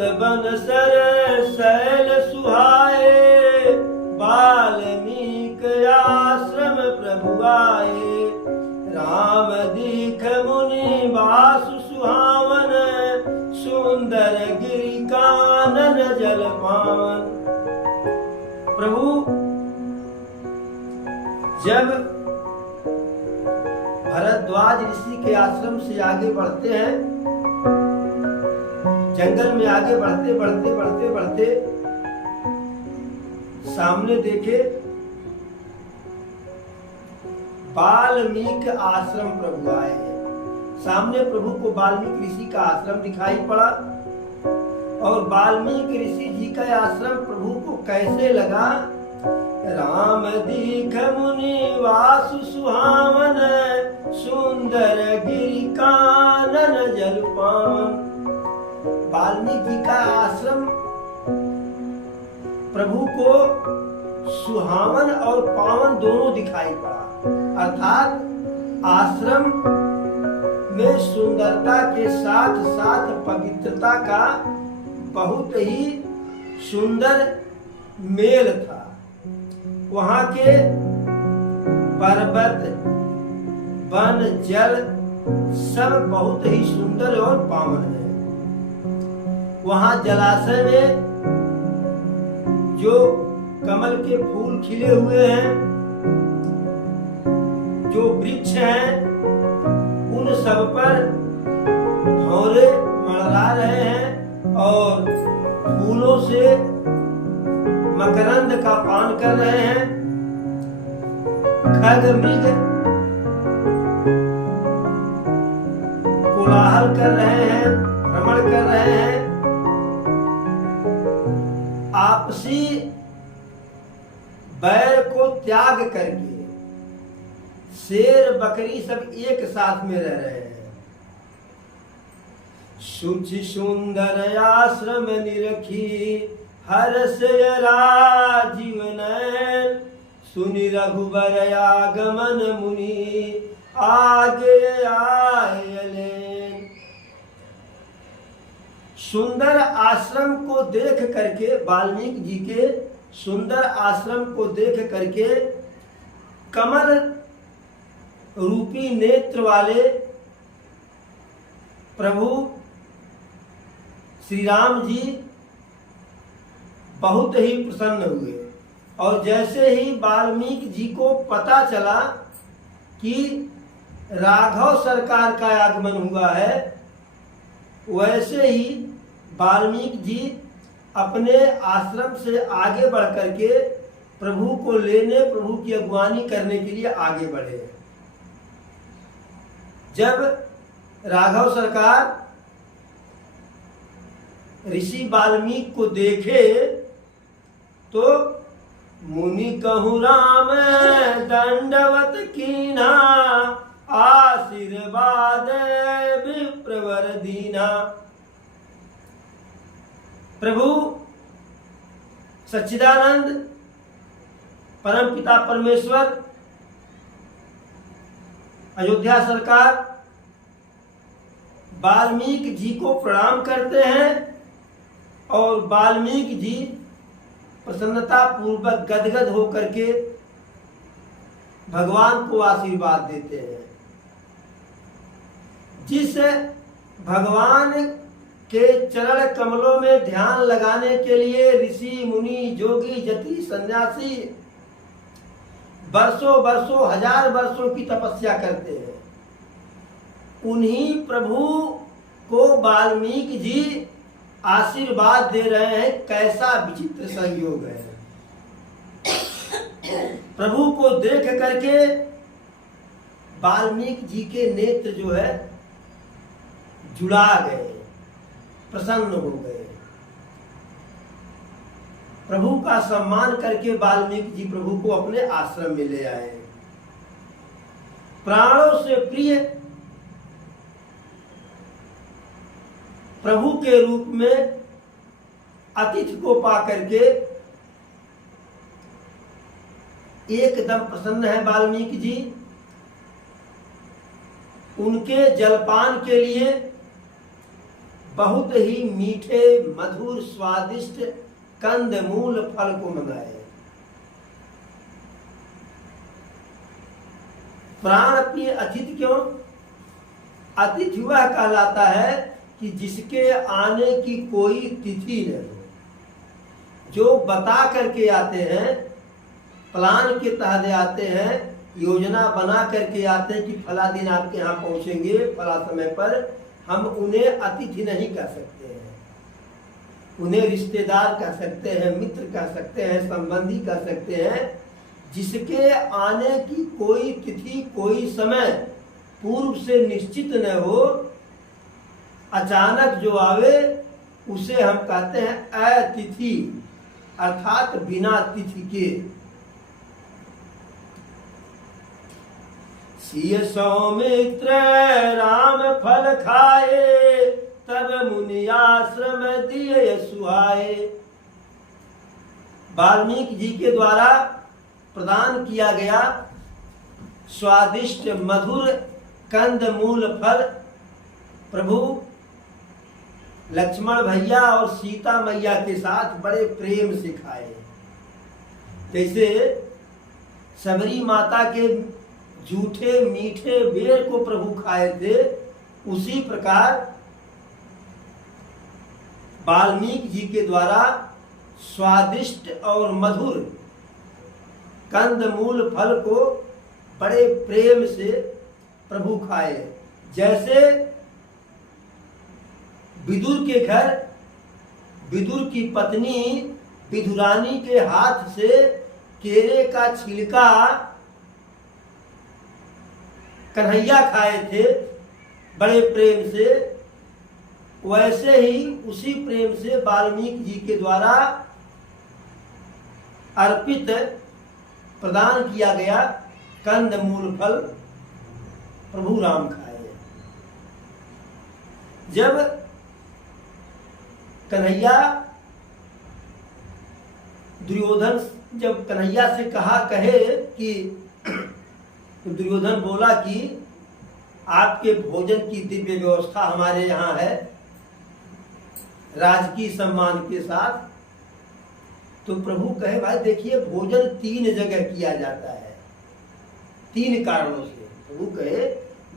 बन सर शैल सुहाए, वाल्मीकि आश्रम प्रभु आए। राम दीख मुनि वासु सुहावन, सुंदर गिरि कानन जल पावन। प्रभु जब भरद्वाज ऋषि के आश्रम से आगे बढ़ते हैं, जंगल में आगे बढ़ते बढ़ते बढ़ते बढ़ते सामने देखे वाल्मीकि आश्रम प्रभु आए। सामने प्रभु को वाल्मीकि ऋषि का आश्रम दिखाई पड़ा और वाल्मीकि ऋषि जी का आश्रम प्रभु को कैसे लगा? राम दीख मुनि वासु सुहावन, सुंदर गिरि कानन जल पावन। वाल्मीकि का आश्रम प्रभु को सुहावन और पावन दोनों दिखाई पड़ा, अर्थात आश्रम में सुंदरता के साथ साथ पवित्रता का बहुत ही सुंदर मेल था। वहां के पर्वत, वन, जल सब बहुत ही सुंदर और पावन है। वहां जलाशय में जो कमल के फूल खिले हुए हैं, जो वृक्ष हैं, उन सब पर भंवरे मंडरा रहे हैं और फूलों से मकरंद का पान कर रहे हैं। खग मृग कोलाहल कर रहे हैं, भ्रमण कर रहे हैं। आपसी बैर को त्याग करके शेर बकरी सब एक साथ में रह रहे हैं। शुचि सुंदर आश्रम निरखी, हर्ष राजीव नयन। सुनि रघुबर आगमन मुनि, आगे आए। सुंदर आश्रम को देख करके, वाल्मीकि जी के सुंदर आश्रम को देख करके कमल रूपी नेत्र वाले प्रभु श्री राम जी बहुत ही प्रसन्न हुए। और जैसे ही वाल्मीकि जी को पता चला कि राघव सरकार का आगमन हुआ है, वैसे ही वाल्मीकि जी अपने आश्रम से आगे बढ़ करके प्रभु को लेने, प्रभु की अगुवानी करने के लिए आगे बढ़े। जब राघव सरकार ऋषि वाल्मीकि को देखे तो मुनि कहु राम दंडवत कीना, आशीर्वाद विप्रवर दीना। प्रभु सच्चिदानंद परम पिता परमेश्वर अयोध्या सरकार वाल्मीकि जी को प्रणाम करते हैं और वाल्मीकि जी प्रसन्नता पूर्वक गदगद होकर के भगवान को आशीर्वाद देते हैं। जिस भगवान के चरण कमलों में ध्यान लगाने के लिए ऋषि मुनि जोगी जति सन्यासी वर्षों वर्षों हजार वर्षों की तपस्या करते हैं, उन्हीं प्रभु को वाल्मीकि जी आशीर्वाद दे रहे हैं। कैसा विचित्र संयोग है। प्रभु को देख करके वाल्मीकि जी के नेत्र जो है जुड़ा गए, प्रसन्न हो गए। प्रभु का सम्मान करके वाल्मीकि जी प्रभु को अपने आश्रम में ले आए। प्राणों से प्रिय प्रभु के रूप में अतिथि को पा करके एकदम प्रसन्न है वाल्मीकि जी। उनके जलपान के लिए बहुत ही मीठे मधुर स्वादिष्ट कंदमूल फल को मंगाए। प्राण प्रिय अतिथि क्यों? अतिथि वह कहलाता है कि जिसके आने की कोई तिथि नहीं, जो बता करके आते हैं, प्लान के तहत आते हैं, योजना बना करके आते हैं कि फला दिन आपके यहाँ पहुंचेंगे, फला समय पर। हम उन्हें अतिथि नहीं कह सकते हैं, उन्हें रिश्तेदार कह सकते हैं, मित्र कह सकते हैं, संबंधी कह सकते हैं। जिसके आने की कोई तिथि कोई समय पूर्व से निश्चित न हो, अचानक जो आवे उसे हम कहते हैं अतिथि, अर्थात बिना तिथि के। सिय सौमित्र राम फल खाए, तब मुनि आश्रम दिए सुहाए। वाल्मीकि जी के द्वारा प्रदान किया गया स्वादिष्ट मधुर कंदमूल फल प्रभु लक्ष्मण भैया और सीता मैया के साथ बड़े प्रेम से खाए। जैसे सबरी माता के जूठे मीठे बेर को प्रभु खाए थे, उसी प्रकार वाल्मीकि जी के द्वारा स्वादिष्ट और मधुर कंदमूल फल को बड़े प्रेम से प्रभु खाए। जैसे विदुर के घर विदुर की पत्नी विदुरानी के हाथ से केरे का छिलका कन्हैया खाए थे बड़े प्रेम से, वैसे ही उसी प्रेम से वाल्मीकि जी के द्वारा अर्पित प्रदान किया गया कंदमूल फल प्रभु राम खाए। जब कन्हैया से कहे कि दुर्योधन बोला कि आपके भोजन की दिव्य व्यवस्था हमारे यहाँ है राजकीय सम्मान के साथ, तो प्रभु कहे भाई देखिए भोजन 3 जगह किया जाता है, 3 कारणों से। प्रभु कहे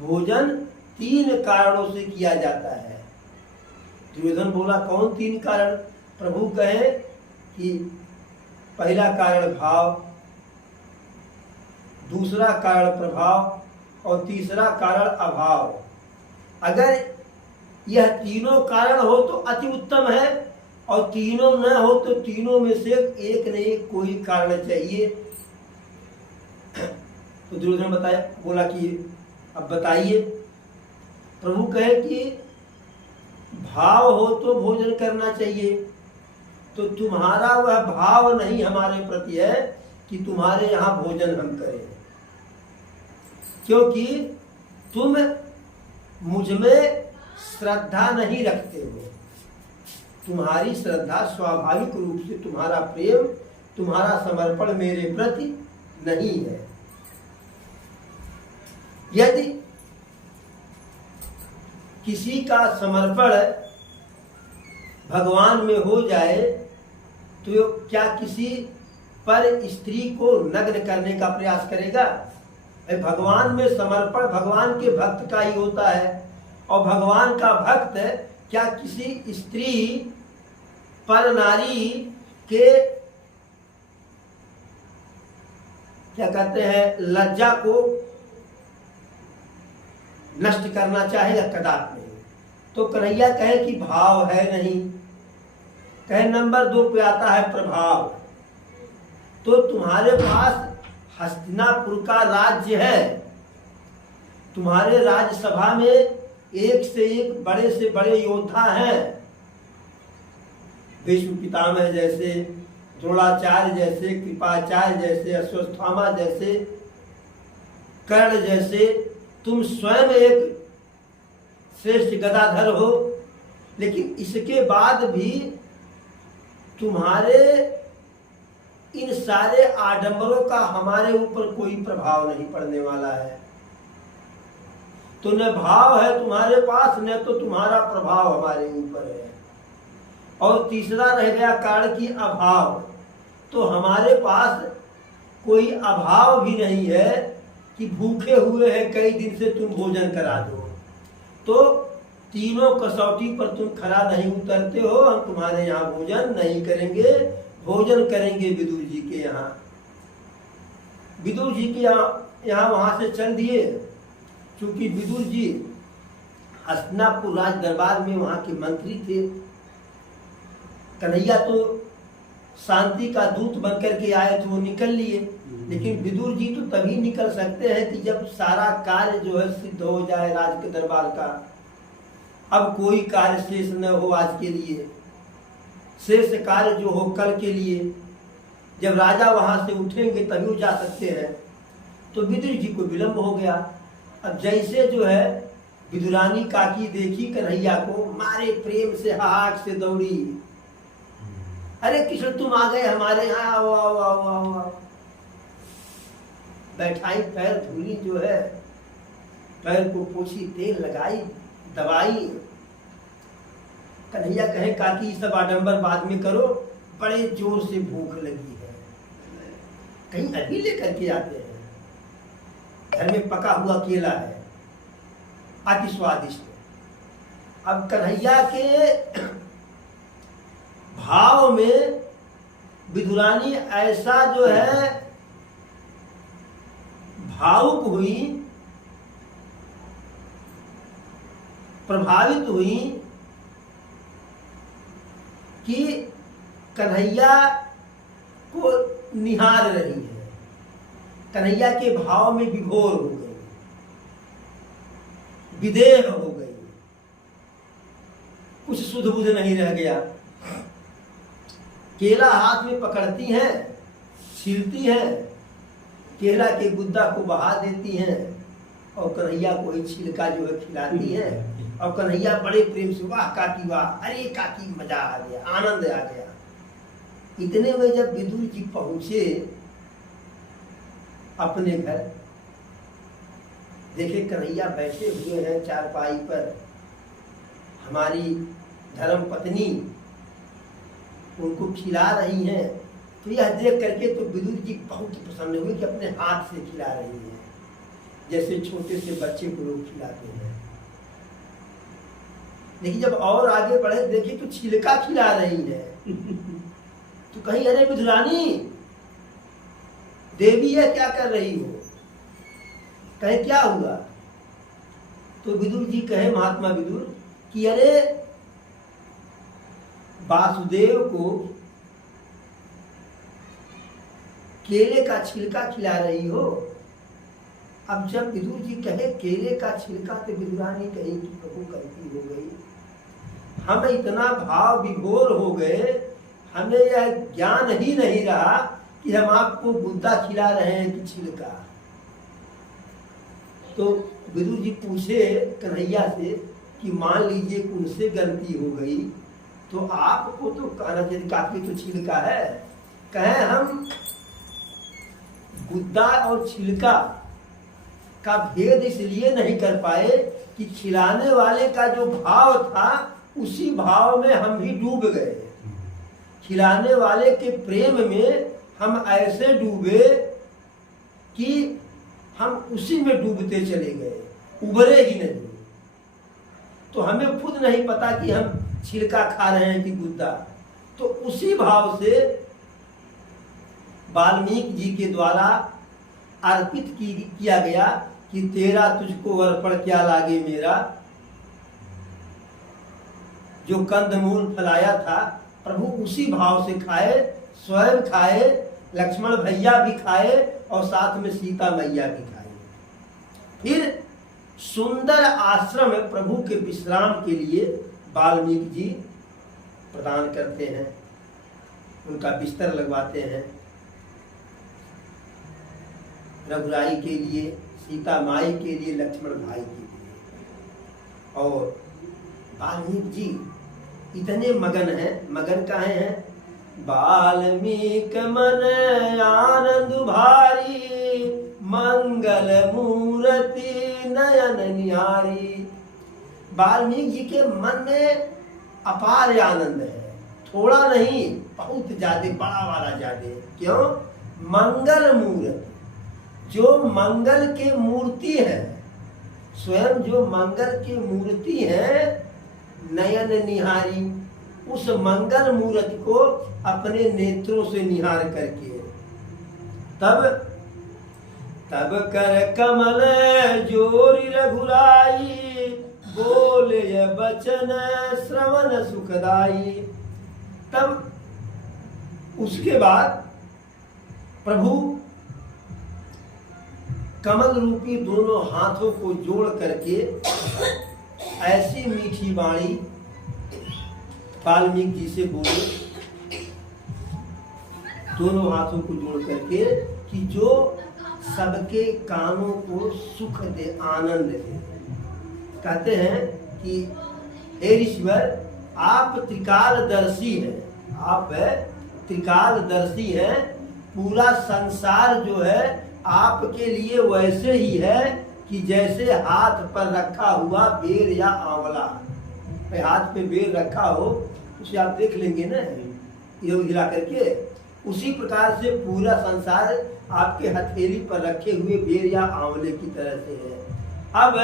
भोजन 3 कारणों से किया जाता है। दुर्योधन बोला कौन 3 कारण? प्रभु कहे कि पहला कारण भाव, दूसरा कारण प्रभाव और तीसरा कारण अभाव। अगर यह तीनों कारण हो तो अति उत्तम है, और तीनों न हो तो तीनों में से एक न एक कोई कारण चाहिए। तो दुर्योधन बोला कि अब बताइए। प्रभु कहे कि भाव हो तो भोजन करना चाहिए, तो तुम्हारा वह भाव नहीं हमारे प्रति है कि तुम्हारे यहाँ भोजन हम करें, क्योंकि तुम मुझ में श्रद्धा नहीं रखते हो। तुम्हारी श्रद्धा स्वाभाविक रूप से, तुम्हारा प्रेम, तुम्हारा समर्पण मेरे प्रति नहीं है। यदि किसी का समर्पण भगवान में हो जाए तो क्या किसी पर स्त्री को नग्न करने का प्रयास करेगा? भगवान में समर्पण भगवान के भक्त का ही होता है, और भगवान का भक्त क्या किसी स्त्री पर नारी के क्या कहते हैं लज्जा को नष्ट करना चाहेगा? कदापि नहीं। तो कन्हैया कहे कि भाव है नहीं। कहे नंबर 2 पे आता है प्रभाव। तो तुम्हारे पास हस्तिनापुर का राज्य है, तुम्हारे राज्यसभा में एक से एक बड़े से बड़े योद्धा हैं, भीष्म पितामह जैसे, द्रोणाचार्य जैसे, कृपाचार्य जैसे, अश्वत्थामा जैसे, कर्ण जैसे। तुम स्वयं एक श्रेष्ठ गदाधर हो, लेकिन इसके बाद भी तुम्हारे इन सारे आडंबरों का हमारे ऊपर कोई प्रभाव नहीं पड़ने वाला है। तो न भाव है तुम्हारे पास, न तो तुम्हारा प्रभाव हमारे ऊपर है। और तीसरा रह गया कारण की अभाव, तो हमारे पास कोई अभाव भी नहीं है कि भूखे हुए हैं कई दिन से तुम भोजन करा दो। तो तीनों कसौटी पर तुम खरा नहीं उतरते हो, हम तुम्हारे यहाँ भोजन नहीं करेंगे, भोजन करेंगे विदुर जी के यहाँ। विदुर जी के यहाँ वहां से चल दिए। क्योंकि विदुर जी हस्तिनापुर राज दरबार में वहां के मंत्री थे। कन्हैया तो शांति का दूत बनकर के आए तो वो निकल लिए, लेकिन विदुर जी तो तभी निकल सकते हैं कि जब सारा कार्य जो है सिद्ध हो जाए राज के दरबार का। अब कोई कार्य शेष न हो आज के लिए, शेष कार्य जो हो कल के लिए। जब राजा वहां से उठेंगे तभी वो जा सकते हैं। तो विदुर जी को विलंब हो गया। अब जैसे जो है विदुरानी काकी देखी कन्हैया को, मारे प्रेम से हाथ से दौड़ी, अरे कृष्ण तुम आ गए हमारे यहाँ, आओ आओ आओ आओ आओ। बैठाई, पैर धुली, जो है पैर को पोछी, तेल लगाई, दवाई। कन्हैया कहे काकी सब आडंबर बाद में करो, बड़े जोर से भूख लगी है, कहीं अभी लेकर के आते हैं। घर में पका हुआ केला है, अति स्वादिष्ट। अब कन्हैया के भाव में विदुरानी ऐसा जो है भावुक हुई, प्रभावित हुई कि कन्हैया को निहार रही है, कन्हैया के भाव में विभोर हो गई, विदेह हो गई, कुछ सुध बुध नहीं रह गया। केला हाथ में पकड़ती हैं, छीलती हैं, केला के गुद्दा को बहा देती हैं और कन्हैया को ही छिलका जो है खिलाती हैं। और कन्हैया बड़े प्रेम से वाह काकी वाह, अरे काकी मजा आ गया, आनंद आ गया। इतने में जब विदुर जी पहुंचे अपने घर, देखे कन्हैया बैठे हुए हैं चारपाई पर, हमारी धर्म पत्नी उनको खिला रही हैं। तो यह देख करके तो विदुर जी बहुत प्रसन्न हुए कि अपने हाथ से खिला रही हैं, जैसे छोटे से बच्चे को लोग खिलाते हैं। लेकिन जब और आगे बढ़े देखिए तो छिलका खिला रही है। तो कहीं अरे विदुरानी देवी है, क्या कर रही हो? कहे क्या हुआ? तो विदुर जी कहे, महात्मा विदुर, कि अरे वासुदेव को केले का छिलका खिला रही हो। अब जब विदुर जी कहे केले का छिलका, तो विदुरानी कही कि प्रभु गलती हो गई, हम इतना भाव विभोर हो गए, हमें यह ज्ञान ही नहीं रहा कि हम आपको गुद्दा खिला रहे हैं कि छिलका। तो विदुर जी पूछे कन्हैया से कि मान लीजिए उनसे गलती हो गई तो आपको तो कहना चाहिए काफी तो छिलका है। कहे हम गुद्दा और छिलका का भेद इसलिए नहीं कर पाए कि खिलाने वाले का जो भाव था उसी भाव में हम भी डूब गए। खिलाने वाले के प्रेम में हम ऐसे डूबे कि हम उसी में डूबते चले गए, उभरे ही नहीं। तो हमें खुद नहीं पता कि हम छिलका खा रहे हैं कि गुद्दा। तो उसी भाव से वाल्मीकि जी के द्वारा अर्पित किया गया कि तेरा तुझको अर्पण क्या लागे मेरा। जो कंदमूल फलाया था प्रभु उसी भाव से खाए, स्वयं खाए, लक्ष्मण भैया भी खाए और साथ में सीता मैया भी खाए। फिर सुंदर आश्रम प्रभु के विश्राम के लिए वाल्मीकि जी प्रदान करते हैं, उनका बिस्तर लगवाते हैं। रघुराई के लिए, सीता माई के लिए, लक्ष्मण भाई के लिए। और वाल्मीकि जी इतने मगन हैं, मगन काहे हैं? वाल्मीकि मन आनंद भारी, मंगल मूर्ति नयन निहारी। वाल्मीकि जी के मन में अपार आनंद है, थोड़ा नहीं बहुत ज्यादा, बड़ा वाला ज्यादा। क्यों? मंगल मूर्ति, जो मंगल के मूर्ति है, स्वयं जो मंगल की मूर्ति है, नयन निहारी, उस मंगल मूर्ति को अपने नेत्रों से निहार करके तब कर कमल जोरी रघुराई, बोले बचन श्रवण सुखदाई। तब उसके बाद प्रभु कमल रूपी दोनों हाथों को जोड़ करके ऐसी मीठी वाणी वाल्मीकि जी से बोले, दोनों हाथों को जोड़ करके, कि जो सबके कानों को सुख दे, आनंद दे। कहते हैं कि हे ऋषिवर, आप त्रिकालदर्शी हैं, आप त्रिकालदर्शी हैं, पूरा संसार जो है आपके लिए वैसे ही है कि जैसे हाथ पर रखा हुआ बेर या आंवला। हाथ पे बेर रखा हो, उसे आप देख लेंगे ना ये हिला करके, उसी प्रकार से पूरा संसार आपके हथेली पर रखे हुए बेर या आंवले की तरह से है। अब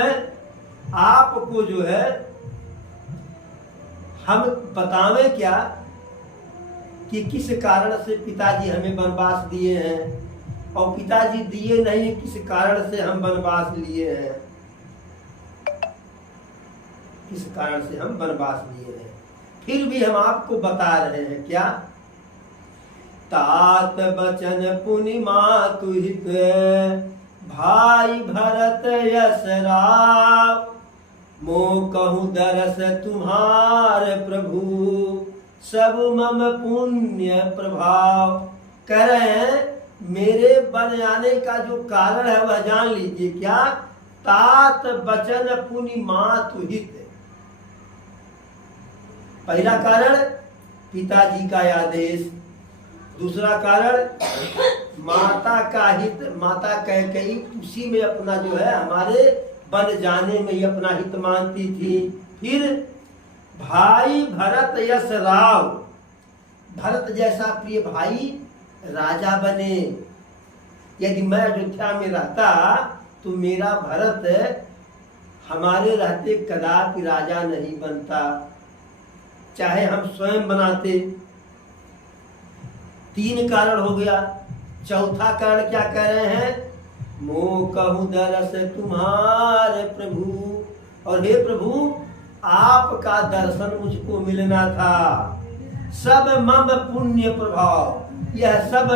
आपको जो है हम बतावें क्या कि किस कारण से पिताजी हमें वनवास दिए हैं, और पिताजी दिए नहीं किस कारण से हम वनवास लिए हैं, किस कारण से हम वनवास लिए हैं। फिर भी हम आपको बता रहे हैं क्या? तात बचन पुनि मातु हित, भाई भरत यस राव, मोह कहूँ दरस तुम्हार प्रभु, सब मम पुण्य प्रभाव। कह रहे हैं मेरे बन आने का जो कारण है वह जान लीजिए। क्या? तात बचन पुनि मातु हित। पहला कारण पिताजी का आदेश, दूसरा कारण माता का हित, माता कैकेयी उसी में अपना जो है हमारे बन जाने में ही अपना हित मानती थी। फिर भाई भरत यश राव, भरत जैसा प्रिय भाई राजा बने। यदि मैं अयोध्या में रहता तो मेरा भरत हमारे रहते कदापि राजा नहीं बनता, चाहे हम स्वयं बनाते। तीन कारण हो गया। चौथा कारण क्या कह रहे हैं? मोह कहूँ दरस तुम्हारे प्रभु, और हे प्रभु आपका दर्शन मुझको मिलना था। सब मम पुण्य प्रभाव, यह सब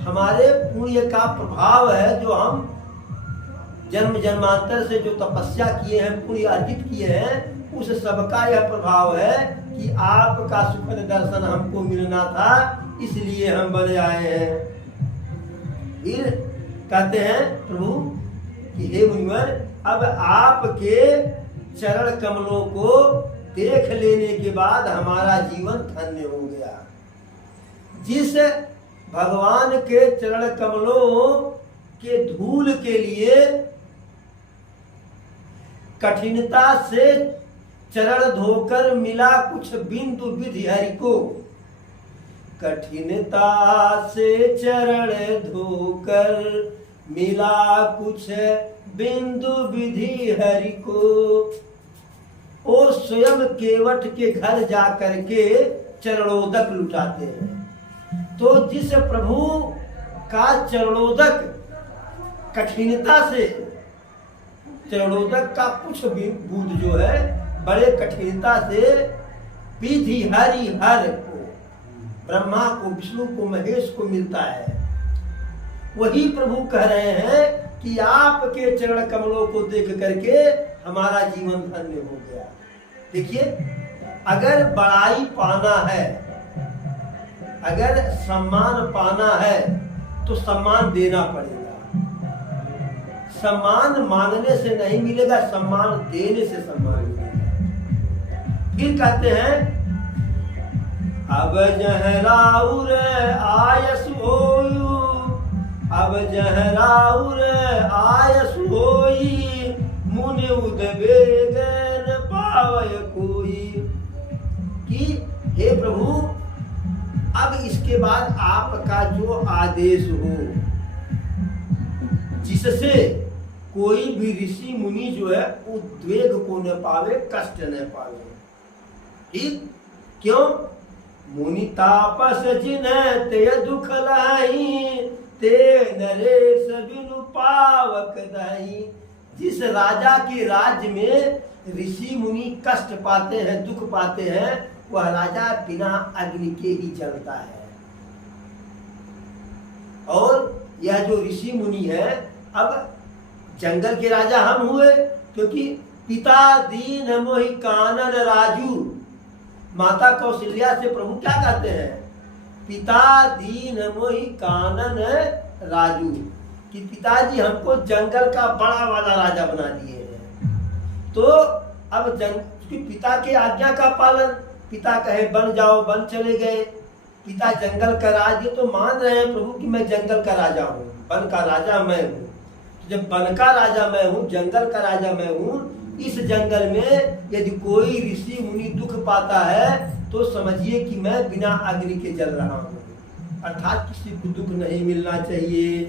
हमारे पुण्य का प्रभाव है, जो हम जन्म जन्मांतर से जो तपस्या किए हैं, पुण्य अर्जित किए हैं, उस सबका यह प्रभाव है कि आपका सुखद दर्शन हमको मिलना था, इसलिए हम बन आए हैं। फिर कहते हैं प्रभु कि हे मुनिवर, अब आपके चरण कमलों को देख लेने के बाद हमारा जीवन धन्य हो गया। जिस भगवान के चरण कमलों के धूल के लिए कठिनता से चरण धोकर मिला कुछ बिंदु विधि हरि को, कठिनता से चरण धोकर मिला कुछ बिंदु विधि हरि को, वो स्वयं केवट के घर जा करके चरणोदक लुटाते हैं। तो जिस प्रभु का चरणोदक कठिनता से, चरणोदक का कुछ भी बूंद जो है बड़े कठिनता से विधि हरि हर को, ब्रह्मा को, विष्णु को, महेश को मिलता है, वही प्रभु कह रहे हैं कि आपके चरण कमलों को देख करके हमारा जीवन धन्य हो गया। देखिए, अगर बड़ाई पाना है, अगर सम्मान पाना है तो सम्मान देना पड़ेगा। सम्मान मांगने से नहीं मिलेगा, सम्मान देने से सम्मान मिलेगा। फिर कहते हैं अब जहराउर आयस होयु, अब जहराउर वेग न पावय कोई, कि हे प्रभु अब इसके बाद आपका जो आदेश हो जिससे कोई भी ऋषि मुनि जो है उद्वेग को न पावे, कष्ट न पावे। ठीक क्यों? मुनि तापस जिन्ह ते दुख लाही, ते नरेश बिनु पावक दाही। जिस राजा के राज्य में ऋषि मुनि कष्ट पाते हैं, दुख पाते हैं, वह राजा बिना अग्नि के ही जलता है। और यह जो ऋषि मुनि है, अब जंगल के राजा हम हुए, क्योंकि पिता दीन मोहि कानन राजू। माता कौशल्या से प्रभु क्या कहते हैं? पिता दीन मोहि कानन राजू, कि पिताजी हमको जंगल का बड़ा वाला राजा बना दिए हैं। तो अब पिता के आज्ञा का पालन, पिता कहे बन जाओ, बन चले गए। पिता जंगल का राज्य तो मान रहे हैं प्रभु कि मैं जंगल का राजा हूँ, वन का राजा मैं हूँ। तो जब वन का राजा मैं हूँ, जंगल का राजा मैं हूँ, इस जंगल में यदि कोई ऋषि मुनि दुख पाता है तो समझिए कि मैं बिना अग्नि के जल रहा हूँ। अर्थात किसी को दुख नहीं मिलना चाहिए।